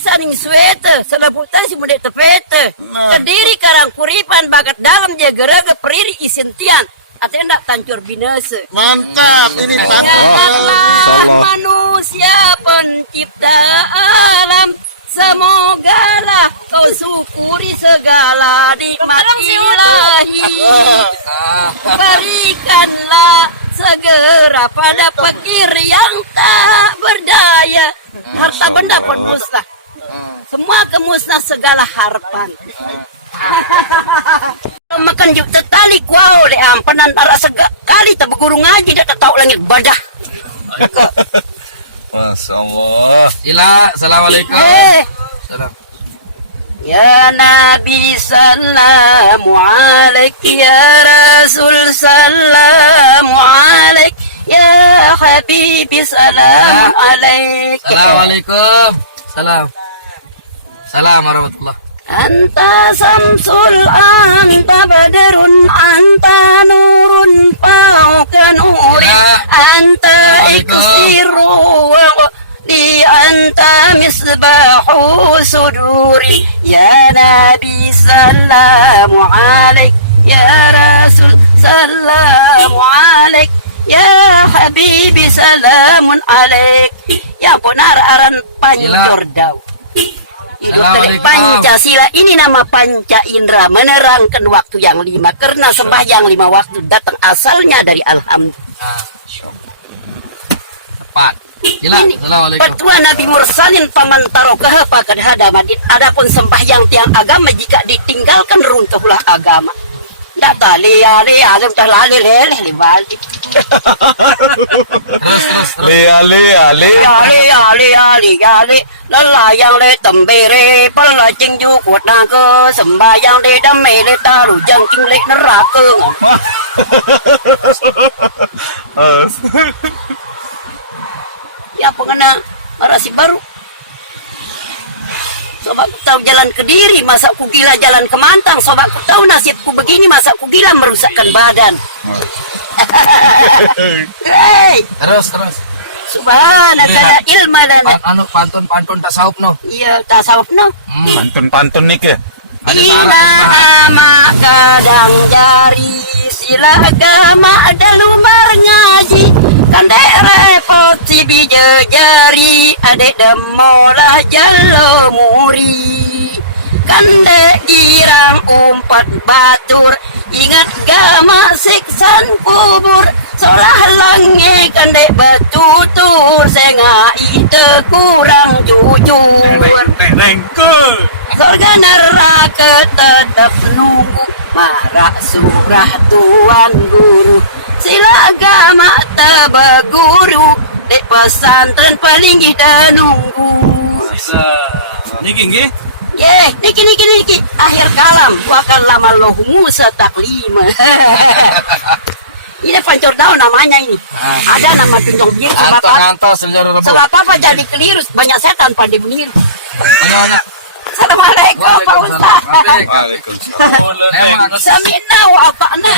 saning suete, selebutan si muda tepete. Kediri karang kuripan bagat dalam dia geraga periri isentian. Atenda tancur binese. Mantap, ini mantap. Janganlah manusia pencipta alam. Semogalah kau syukuri segala nikmat ilahi. Berikanlah segera pada fakir yang tak berdaya. Harta benda pun musnah. Semua kemusnah segala harapan. Makan juk tertali kuau le ampan antara sekali tak berguru ngaji dah tak tahu langit badah. Masya Allah. Ila, assalamualaikum. Salam. Ya Nabi salamu alaik, ya Rasul salamu alaik, ya Habibi salamu alaik. Assalamualaikum. Salam. Salam warahmatullah. Anta samsul, anta badrun, anta nurun fauqa nuri, anta iksiru di anta misbahu suduri. Ya Nabi salamu alaik, ya Rasul salamu alaik, ya Habibi salamun alaik. Ya benar aran pancor daw. Hidup dari Pancasila ini nama Panca Indra, menerangkan waktu yang 5 karena sembahyang 5 waktu datang asalnya dari alhamdulillah. Tepat. Petua Nabi Mursalin pamantaro kehepa kadhadamadin. Adapun sembahyang tiang agama jika ditinggalkan runtuhlah agama. Ndak tali ali alim tah lali leleh libalik. Ali lelayang le tembere pelajing ju kuat naga sembayang le damai le taru jangking le neraka. Ya pengenang marasi baru. Sobat ku tahu jalan ke Diri, masa ku gila jalan ke Mantang. Sobat ku tahu nasibku begini, masa ku gila merusakkan badan. Hey. Terus. Subhanaka la ilma lana. Anu pantun tasawuf no. Iya, tasawuf no. Pantun nih ke. Ina ama kadang jari sila agama ada lumbar ngaji. Kandek repot si bija jari adek demolah jalo muri. Kandek girang umpat batur ingat gama siksan kubur. Solah langi kandek betutur senga ite kurang jujur. Surga neraka tetap nunggu marak surah tuan guru. Sila agama tabaguru dek pesantren paling kita nunggu. Niki. Niki akhir kalam wakal lama lohu Musa taklima. Ini pancor tahu namanya ini. Ada nama tunjong bir sama apa jadi keliru banyak setan pada bunyi. Assalamualaikum Pak Ustaz. Waalaikumsalam. Samina wa ata'na.